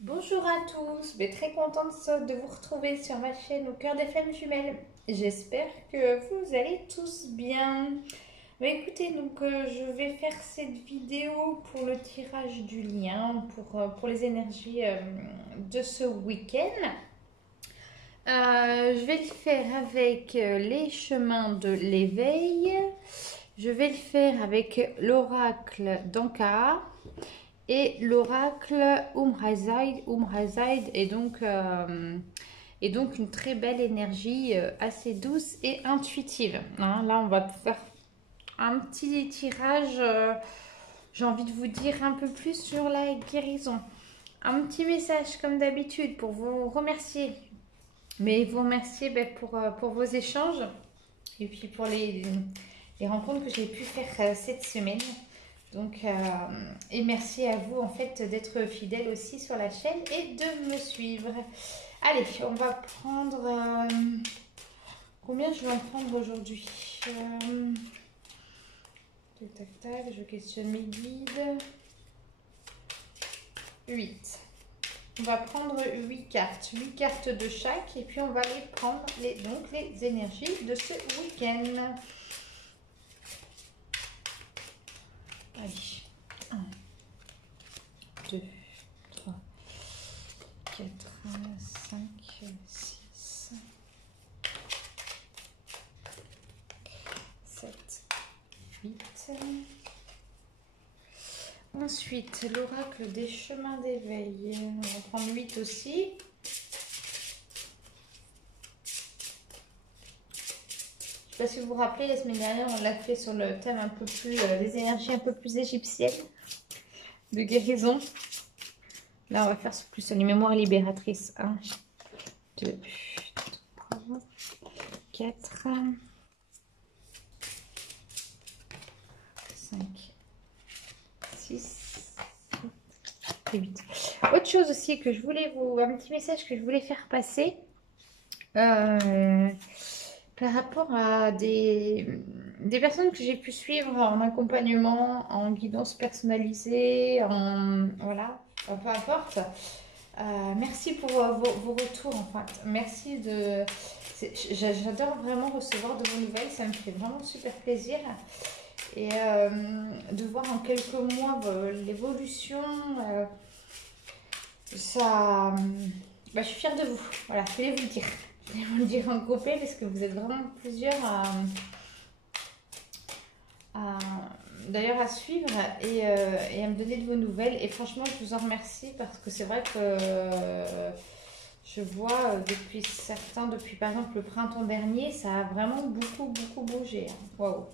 Bonjour à tous, très contente de vous retrouver sur ma chaîne Au cœur des femmes jumelles. J'espère que vous allez tous bien. Écoutez, je vais faire cette vidéo pour le tirage du lien, pour les énergies de ce week-end. Je vais le faire avec les chemins de l'éveil. Je vais le faire avec l'oracle d'Ankara et l'oracle Umrazaid et donc une très belle énergie assez douce et intuitive. Là, on va faire un petit tirage, j'ai envie de vous dire un peu plus sur la guérison. Un petit message comme d'habitude pour vous remercier, mais vous remercier pour vos échanges et puis pour les rencontres que j'ai pu faire cette semaine. Et merci à vous en fait d'être fidèle aussi sur la chaîne et de me suivre. Allez, on va prendre... combien je vais en prendre aujourd'hui Tac, tac, je questionne mes guides. 8. On va prendre 8 cartes. 8 cartes de chaque et puis on va les prendre, donc les énergies de ce week-end. Allez. 1, 2, 3, 4, 5, 6, 7, 8. Ensuite, l'oracle des chemins d'éveil. On va prendre 8 aussi. Je ne sais pas si vous vous rappelez, la semaine dernière, on l'a fait sur le thème un peu plus, des énergies un peu plus égyptiennes de guérison. Là, on va faire plus sur les mémoires libératrices. 1, 2, 3, 4, 5, 6, 7 et 8. Autre chose aussi que je voulais un petit message que je voulais faire passer. Par rapport à des personnes que j'ai pu suivre en accompagnement, en guidance personnalisée, voilà, peu importe. Merci pour vos retours en fait. Merci j'adore vraiment recevoir de vos nouvelles, ça me fait vraiment super plaisir. Et de voir en quelques mois l'évolution, je suis fière de vous. Voilà, je voulais vous le dire. Je vais vous le dire en groupé parce que vous êtes vraiment plusieurs d'ailleurs à suivre et à me donner de vos nouvelles. Et franchement, je vous en remercie parce que c'est vrai que je vois depuis par exemple le printemps dernier, ça a vraiment beaucoup bougé. Waouh!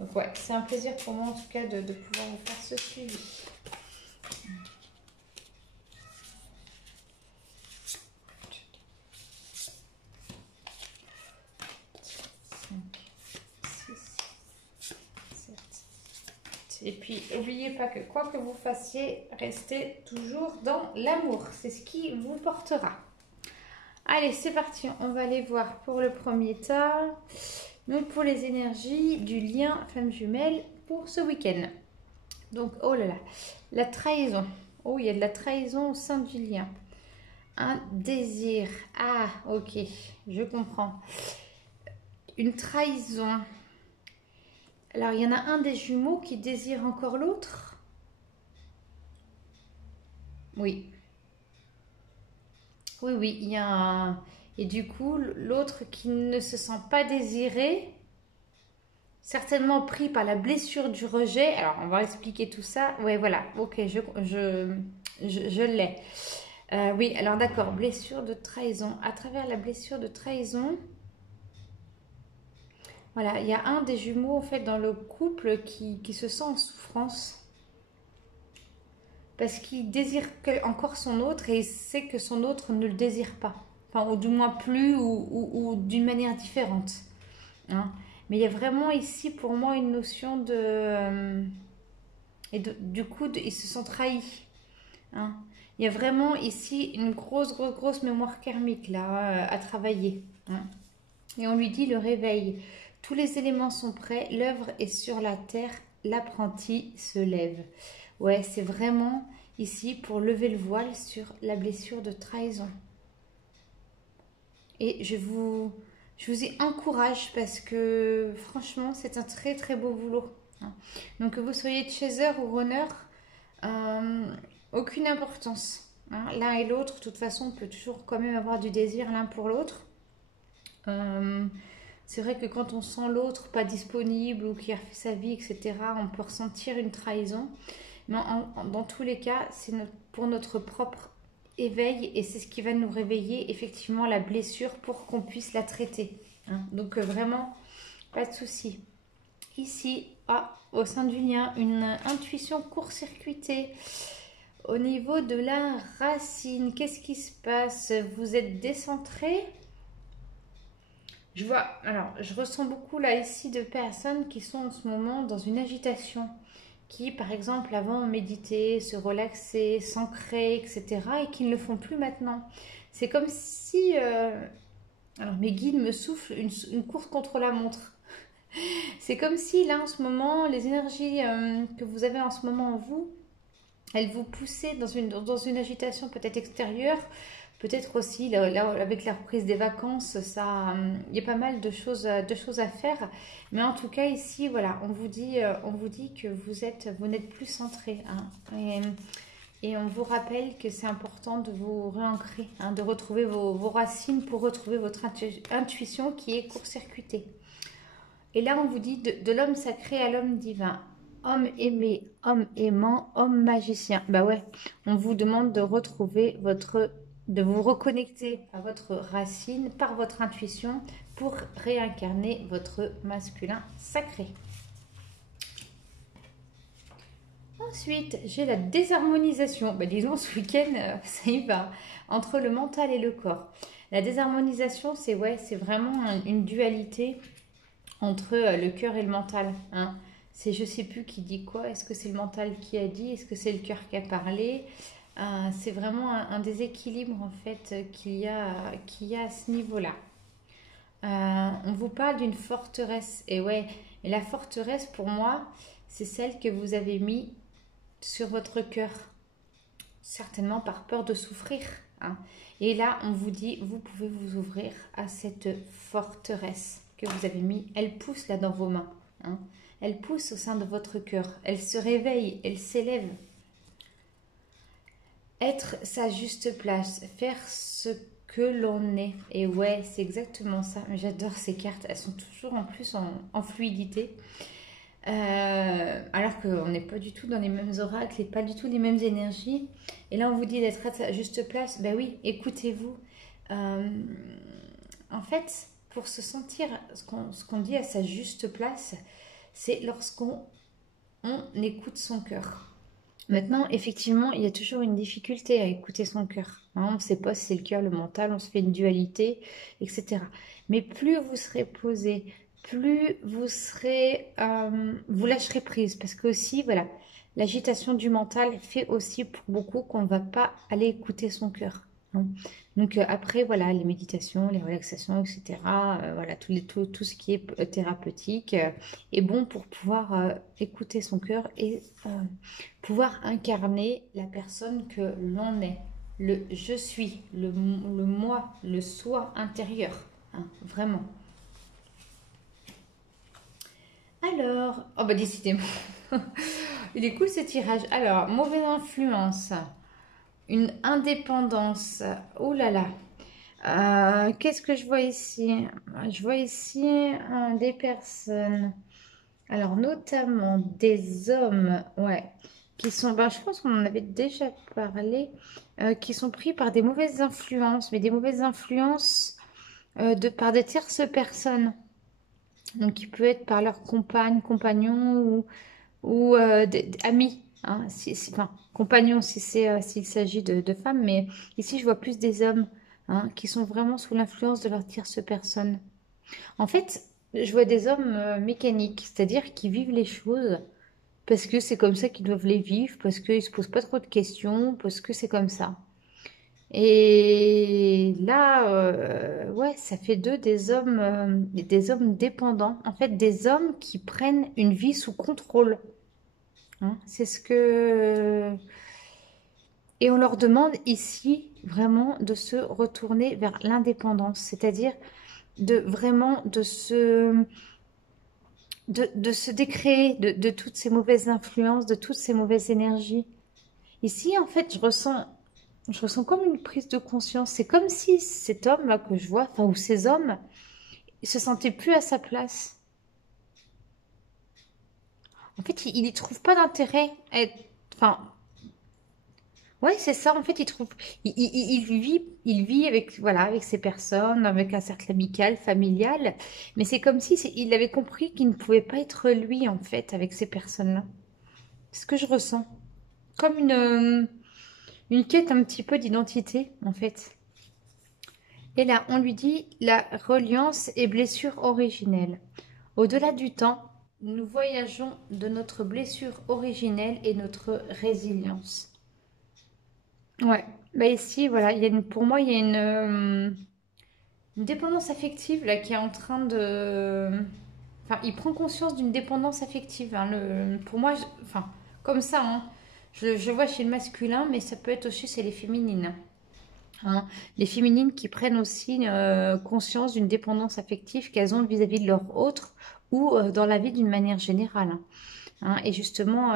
Donc ouais, c'est un plaisir pour moi en tout cas de pouvoir vous faire ce suivi. 6, 7. Et puis, n'oubliez pas que quoi que vous fassiez, restez toujours dans l'amour. C'est ce qui vous portera. Allez, c'est parti. On va aller voir pour le premier tas. Donc, pour les énergies du lien femme jumelle pour ce week-end. Donc, oh là là, la trahison. Oh, il y a de la trahison au sein du lien. Un désir. Ah, ok, je comprends. Une trahison. Alors, il y en a un des jumeaux qui désire encore l'autre. Oui. Oui, il y a un... Et du coup, l'autre qui ne se sent pas désiré, certainement pris par la blessure du rejet. Alors, on va expliquer tout ça. Oui, voilà. Ok, je l'ai. Oui, alors d'accord. Blessure de trahison. À travers la blessure de trahison... Voilà, il y a un des jumeaux en fait dans le couple qui se sent en souffrance parce qu'il désire encore son autre et il sait que son autre ne le désire pas, enfin ou du moins plus ou d'une manière différente. Hein. Mais il y a vraiment ici pour moi une notion du coup ils se sont trahis. Hein. Il y a vraiment ici une grosse mémoire karmique là à travailler. Hein. Et on lui dit le réveil. Tous les éléments sont prêts, l'œuvre est sur la terre, l'apprenti se lève. Ouais, c'est vraiment ici pour lever le voile sur la blessure de trahison. Et je vous y encourage parce que franchement, c'est un très très beau boulot. Donc que vous soyez chaser ou runner, aucune importance. L'un et l'autre, de toute façon, on peut toujours quand même avoir du désir l'un pour l'autre. C'est vrai que quand on sent l'autre pas disponible ou qui a fait sa vie, etc., on peut ressentir une trahison. Mais dans tous les cas, c'est pour notre propre éveil et c'est ce qui va nous réveiller effectivement la blessure pour qu'on puisse la traiter. Donc vraiment, pas de souci. Ici, au sein du lien, une intuition court-circuitée. Au niveau de la racine, qu'est-ce qui se passe? Vous êtes décentré? Je ressens beaucoup là ici de personnes qui sont en ce moment dans une agitation, qui par exemple avant méditer, se relaxer, s'ancrer, etc. et qui ne le font plus maintenant. C'est comme si, alors mes guides me soufflent une course contre la montre. C'est comme si là en ce moment, les énergies que vous avez en ce moment en vous, elles vous poussaient dans une agitation peut-être extérieure. Peut-être aussi, là, avec la reprise des vacances, il y a pas mal de choses à faire. Mais en tout cas, ici, voilà, on vous dit que vous n'êtes plus centré. Et on vous rappelle que c'est important de vous réancrer, de retrouver vos racines pour retrouver votre intuition qui est court-circuitée. Et là, on vous dit de l'homme sacré à l'homme divin. Homme aimé, homme aimant, homme magicien. Bah ouais, on vous demande de retrouver de vous reconnecter à votre racine par votre intuition pour réincarner votre masculin sacré. Ensuite, j'ai la désharmonisation. Disons, ce week-end, ça y va, entre le mental et le corps. La désharmonisation, c'est vraiment une dualité entre le cœur et le mental. C'est je sais plus qui dit quoi. Est-ce que c'est le mental qui a dit? Est-ce que c'est le cœur qui a parlé? C'est vraiment un déséquilibre en fait qu'il y a à ce niveau-là. On vous parle d'une forteresse. Et la forteresse pour moi, c'est celle que vous avez mis sur votre cœur. Certainement par peur de souffrir. Et là, on vous dit, vous pouvez vous ouvrir à cette forteresse que vous avez mis. Elle pousse là dans vos mains. Elle pousse au sein de votre cœur. Elle se réveille, elle s'élève. Être sa juste place, faire ce que l'on est. Et c'est exactement ça. J'adore ces cartes. Elles sont toujours en plus en fluidité. Alors qu'on n'est pas du tout dans les mêmes oracles et pas du tout les mêmes énergies. Et là, on vous dit d'être à sa juste place. Ben oui, écoutez-vous. En fait, pour se sentir ce qu'on dit à sa juste place, c'est lorsqu'on écoute son cœur. Maintenant, effectivement, il y a toujours une difficulté à écouter son cœur. On ne sait pas si c'est le cœur, le mental, on se fait une dualité, etc. Mais plus vous serez posé, plus vous vous lâcherez prise. Parce que aussi, voilà, l'agitation du mental fait aussi pour beaucoup qu'on ne va pas aller écouter son cœur. Donc après, voilà, les méditations, les relaxations, etc. Voilà, tout ce qui est thérapeutique est bon pour pouvoir écouter son cœur et pouvoir incarner la personne que l'on est. Le je suis, le moi, le soi intérieur. Vraiment. Alors, décidément, il est cool ce tirage. Alors, mauvaise influence. Une indépendance. Oh là là. Qu'est-ce que je vois ici? Je vois ici des personnes. Alors, notamment des hommes, qui sont, je pense qu'on en avait déjà parlé, qui sont pris par des mauvaises influences, mais des mauvaises influences par des tierces personnes. Donc, qui peut être par leur compagne, compagnon ou amis. Compagnons s'il s'agit de femmes, mais ici je vois plus des hommes qui sont vraiment sous l'influence de leur tierce personne. En fait, je vois des hommes mécaniques, c'est-à-dire qui vivent les choses parce que c'est comme ça qu'ils doivent les vivre, parce qu'ils ne se posent pas trop de questions, parce que c'est comme ça. Et là, ça fait d'eux des hommes dépendants, en fait des hommes qui prennent une vie sous contrôle. C'est ce que Et on leur demande ici vraiment de se retourner vers l'indépendance, c'est-à-dire de vraiment de se décréer de toutes ces mauvaises influences, de toutes ces mauvaises énergies. Ici, en fait, je ressens comme une prise de conscience. C'est comme si cet homme-là que je vois, enfin, ou ces hommes, il se sentait plus à sa place. En fait, il n'y trouve pas d'intérêt à être... Enfin, ouais, c'est ça. En fait, il vit avec, voilà, avec ces personnes, avec un cercle amical, familial. Mais c'est comme si il avait compris qu'il ne pouvait pas être lui, en fait, avec ces personnes-là. C'est ce que je ressens. Comme une quête un petit peu d'identité, en fait. Et là, on lui dit la reliance et blessure originelle. Au-delà du temps, nous voyageons de notre blessure originelle et notre résilience. Ouais, bah ici, voilà, pour moi, il y a une dépendance affective là qui est en train de... Enfin, il prend conscience d'une dépendance affective. Hein, pour moi, enfin, comme ça, hein, je vois chez le masculin, mais ça peut être aussi chez les féminines. Hein. Les féminines qui prennent aussi conscience d'une dépendance affective qu'elles ont vis-à-vis de leur autre ou dans la vie d'une manière générale. Hein. Et justement,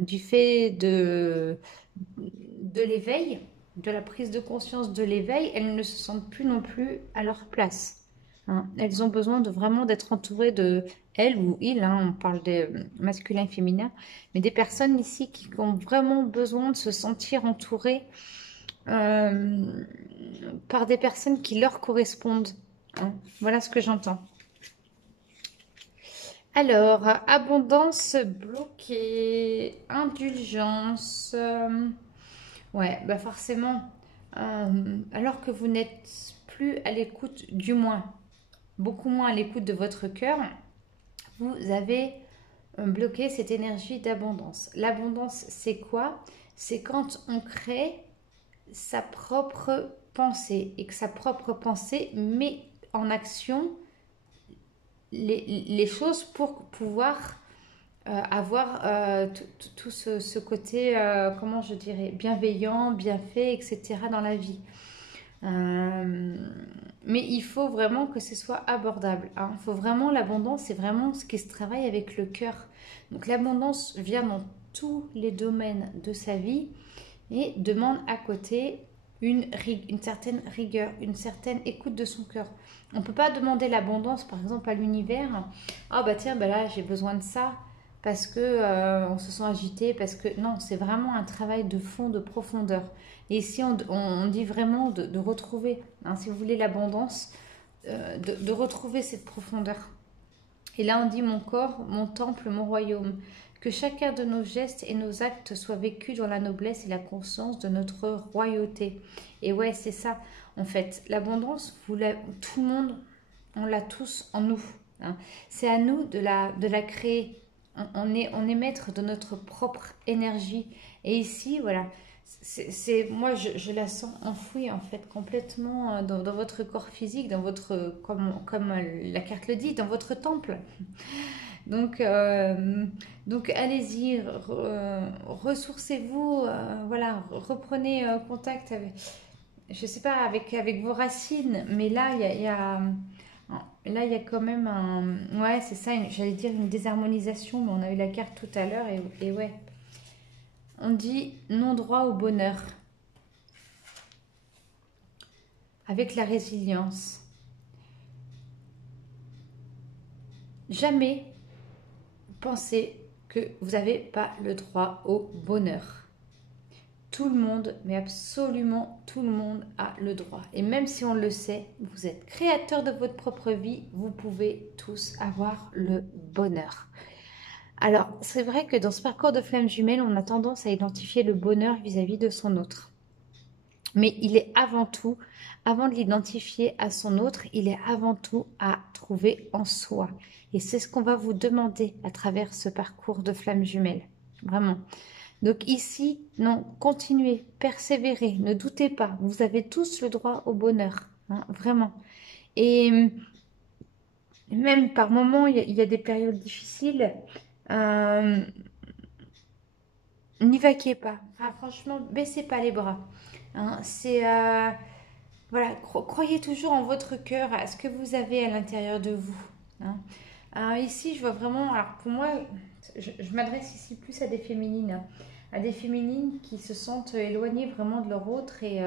du fait de l'éveil, de la prise de conscience de l'éveil, elles ne se sentent plus non plus à leur place. Hein. Elles ont besoin de vraiment d'être entourées de elles ou ils, hein, on parle des masculins et féminins, mais des personnes ici qui ont vraiment besoin de se sentir entourées euh, par des personnes qui leur correspondent. Hein. Voilà ce que j'entends. Alors, abondance bloquée, indulgence. Ouais, bah forcément. Alors que vous n'êtes plus à l'écoute, du moins, beaucoup moins à l'écoute de votre cœur, vous avez bloqué cette énergie d'abondance. L'abondance, c'est quoi? C'est quand on crée sa propre pensée et que sa propre pensée met en action les choses pour pouvoir avoir tout ce côté, comment je dirais, bienveillant, bien fait, etc. dans la vie. Mais il faut vraiment que ce soit abordable. Hein. Il faut vraiment l'abondance, c'est vraiment ce qui se travaille avec le cœur. Donc l'abondance vient dans tous les domaines de sa vie et demande à côté une certaine rigueur, une certaine écoute de son cœur. On ne peut pas demander l'abondance, par exemple, à l'univers. Ah bah tiens, bah là j'ai besoin de ça parce que on se sent agité, parce que non, c'est vraiment un travail de fond, de profondeur. Et ici, on dit vraiment de retrouver, hein, si vous voulez l'abondance, de retrouver cette profondeur. Et là, on dit mon corps, mon temple, mon royaume. Que chacun de nos gestes et nos actes soit vécu dans la noblesse et la conscience de notre royauté. Et ouais, c'est ça, en fait. L'abondance, tout le monde, on l'a tous en nous. Hein. C'est à nous de la créer. On est maître de notre propre énergie. Et ici, voilà, moi, je la sens enfouie, en fait, complètement dans votre corps physique, dans votre, comme la carte le dit, dans votre temple. Donc, donc allez-y, ressourcez-vous, voilà, reprenez contact avec, je sais pas, avec vos racines, mais là, là, il y a quand même ouais, c'est ça, j'allais dire une désharmonisation, mais on a eu la carte tout à l'heure, et ouais, on dit non-droit au bonheur, avec la résilience. Jamais pensez que vous n'avez pas le droit au bonheur. Tout le monde, mais absolument tout le monde a le droit. Et même si on le sait, vous êtes créateur de votre propre vie, vous pouvez tous avoir le bonheur. Alors, c'est vrai que dans ce parcours de flamme jumelle, on a tendance à identifier le bonheur vis-à-vis de son autre. Mais il est avant tout, avant de l'identifier à son autre, il est avant tout à trouver en soi. Et c'est ce qu'on va vous demander à travers ce parcours de flamme jumelle. Vraiment. Donc ici, non, continuez, persévérez, ne doutez pas. Vous avez tous le droit au bonheur. Hein, vraiment. Et même par moments, il y a des périodes difficiles. Euh, n'y vaquez pas. Enfin, franchement, baissez pas les bras. Hein. C'est voilà, croyez toujours en votre cœur, à ce que vous avez à l'intérieur de vous. Hein. Ici, je vois vraiment. Alors pour moi, je m'adresse ici plus à des féminines qui se sentent éloignées vraiment de leur autre et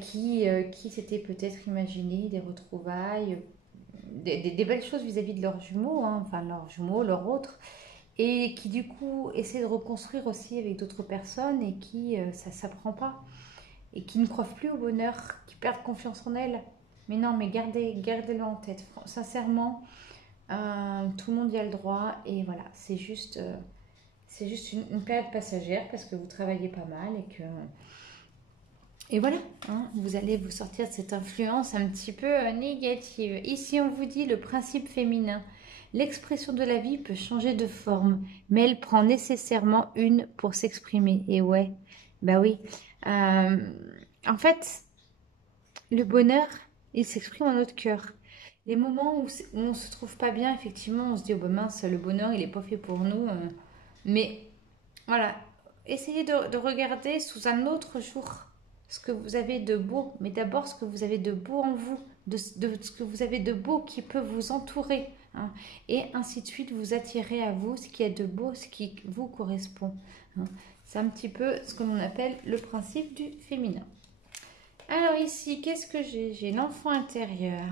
qui s'étaient peut-être imaginé des retrouvailles, des belles choses vis-à-vis de leurs jumeaux, hein, enfin leurs jumeaux, leurs autres, et qui du coup essaient de reconstruire aussi avec d'autres personnes et qui ça prend pas et qui ne croient plus au bonheur, qui perdent confiance en elles. Mais non, mais gardez-le en tête. Sincèrement, tout le monde y a le droit et voilà, c'est juste une période passagère parce que vous travaillez pas mal et voilà, hein, vous allez vous sortir de cette influence un petit peu négative. Ici, on vous dit le principe féminin. L'expression de la vie peut changer de forme, mais elle prend nécessairement une pour s'exprimer. Et ouais, bah oui. Euh, En fait, le bonheur, il s'exprime dans notre cœur. Les moments où on se trouve pas bien, effectivement, on se dit, oh ben mince, le bonheur, il est pas fait pour nous. Mais voilà, essayez de regarder sous un autre jour ce que vous avez de beau, mais d'abord ce que vous avez de beau en vous, de ce que vous avez de beau qui peut vous entourer. Hein, et ainsi de suite, vous attirez à vous ce qui est de beau, ce qui vous correspond. Hein. C'est un petit peu ce que l'on appelle le principe du féminin. Alors ici, qu'est-ce que j'ai? J'ai l'enfant intérieur.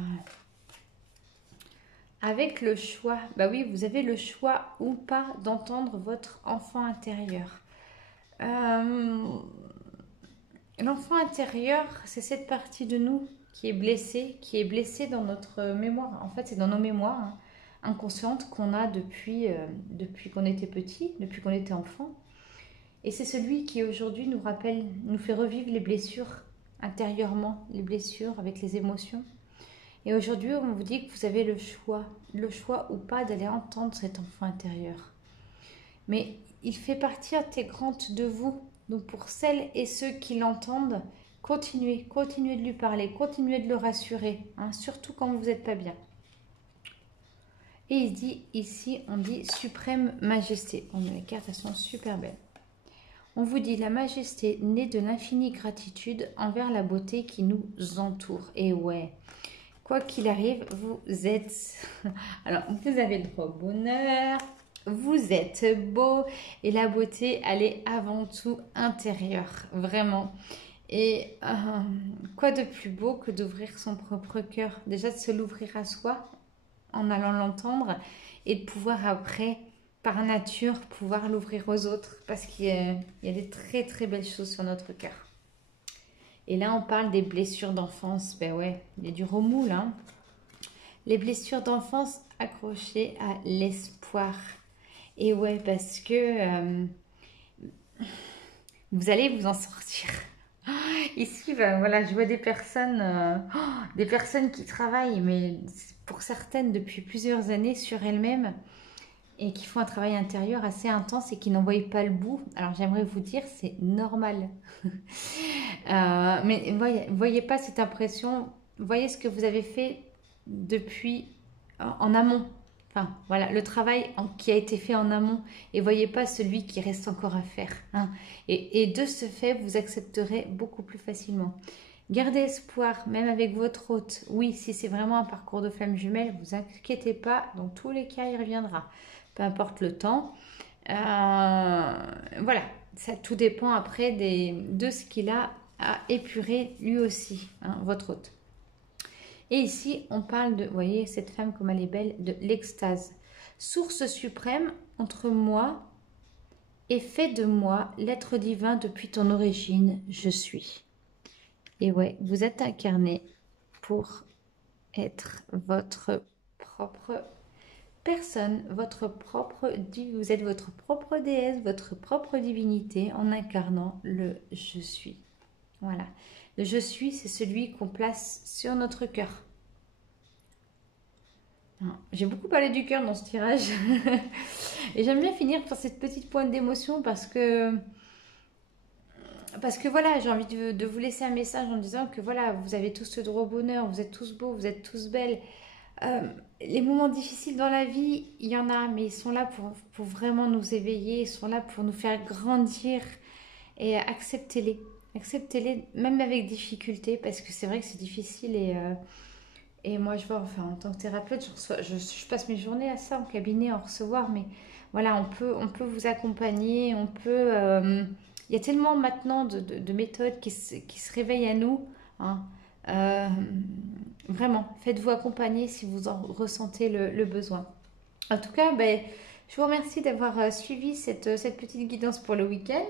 Avec le choix, bah oui, vous avez le choix ou pas d'entendre votre enfant intérieur. L'enfant intérieur, c'est cette partie de nous qui est blessée dans notre mémoire. En fait, c'est dans nos mémoires hein, inconscientes qu'on a depuis qu'on était petit, depuis qu'on était enfant. Et c'est celui qui aujourd'hui nous rappelle, nous fait revivre les blessures intérieurement, les blessures avec les émotions. Et aujourd'hui, on vous dit que vous avez le choix ou pas d'aller entendre cet enfant intérieur. Mais il fait partie intégrante de vous. Donc pour celles et ceux qui l'entendent, continuez de lui parler, continuez de le rassurer, hein, surtout quand vous n'êtes pas bien. Et il dit ici, on dit suprême majesté. On a les cartes, elles sont super belles. On vous dit la majesté née de l'infinie gratitude envers la beauté qui nous entoure. Et ouais, quoi qu'il arrive, vous êtes... Alors, vous avez le droit au bonheur, vous êtes beau et la beauté, elle est avant tout intérieure, vraiment. Et quoi de plus beau que d'ouvrir son propre cœur? Déjà de se l'ouvrir à soi en allant l'entendre et de pouvoir après, par nature, pouvoir l'ouvrir aux autres parce qu'il y a des très très belles choses sur notre cœur. Et là, on parle des blessures d'enfance. Ben ouais, il y a du remous là. Les blessures d'enfance accrochées à l'espoir. Et ouais, parce que vous allez vous en sortir. Ici, ben, voilà, je vois des personnes qui travaillent, mais pour certaines depuis plusieurs années sur elles-mêmes et qui font un travail intérieur assez intense et qui n'en voient pas le bout. Alors j'aimerais vous dire, c'est normal. Mais voyez pas cette impression, voyez ce que vous avez fait depuis en amont. Enfin, voilà, le travail qui a été fait en amont et voyez pas celui qui reste encore à faire. Hein. Et de ce fait, vous accepterez beaucoup plus facilement. Gardez espoir, même avec votre hôte. Oui, si c'est vraiment un parcours de flamme jumelle, vous inquiétez pas, dans tous les cas, il reviendra. Peu importe le temps. Voilà, ça tout dépend après de ce qu'il a à épurer lui aussi, hein, votre hôte. Et ici, on parle de, vous voyez, cette femme comme elle est belle, de l'extase. Source suprême entre moi et fait de moi l'être divin depuis ton origine, je suis. Et ouais, vous êtes incarné pour être votre propre personne, vous êtes votre propre déesse, votre propre divinité en incarnant le je suis. Voilà. Le je suis, c'est celui qu'on place sur notre cœur. J'ai beaucoup parlé du cœur dans ce tirage. Et j'aime bien finir par cette petite pointe d'émotion parce que voilà, j'ai envie de vous laisser un message en disant que voilà, vous avez tous ce droit au bonheur, vous êtes tous beaux, vous êtes tous belles. les moments difficiles dans la vie, il y en a, mais ils sont là pour vraiment nous éveiller, ils sont là pour nous faire grandir et acceptez-les. Acceptez-les, même avec difficulté, parce que c'est vrai que c'est difficile et moi je vois, enfin en tant que thérapeute, je passe mes journées à ça en cabinet, en recevoir, mais voilà, on peut vous accompagner, il y a tellement maintenant de méthodes qui se réveillent à nous, hein. Euh, Vraiment, faites-vous accompagner si vous en ressentez le besoin. En tout cas, ben, je vous remercie d'avoir suivi cette petite guidance pour le week-end.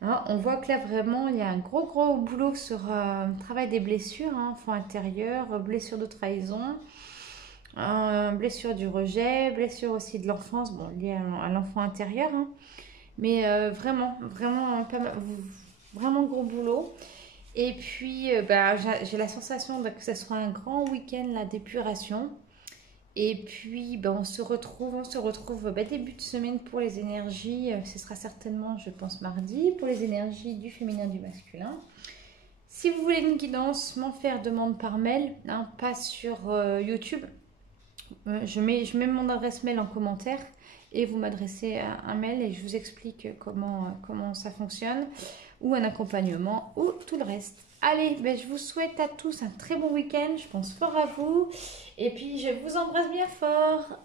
Hein, on voit que là, vraiment, il y a un gros boulot sur le travail des blessures, hein, enfant intérieur, blessure de trahison, blessure du rejet, blessure aussi de l'enfance, bon, liée à l'enfant intérieur. Hein. Mais vraiment, vraiment gros boulot. Et puis, bah, j'ai la sensation que ce sera un grand week-end là d'épuration. Et puis, bah, on se retrouve bah, début de semaine pour les énergies. Ce sera certainement, je pense, mardi pour les énergies du féminin et du masculin. Si vous voulez une guidance, m'en faire demande par mail, hein, pas sur YouTube. Je mets mon adresse mail en commentaire et vous m'adressez un mail et je vous explique comment ça fonctionne, ou un accompagnement, ou tout le reste. Allez, ben je vous souhaite à tous un très bon week-end, je pense fort à vous, et puis je vous embrasse bien fort.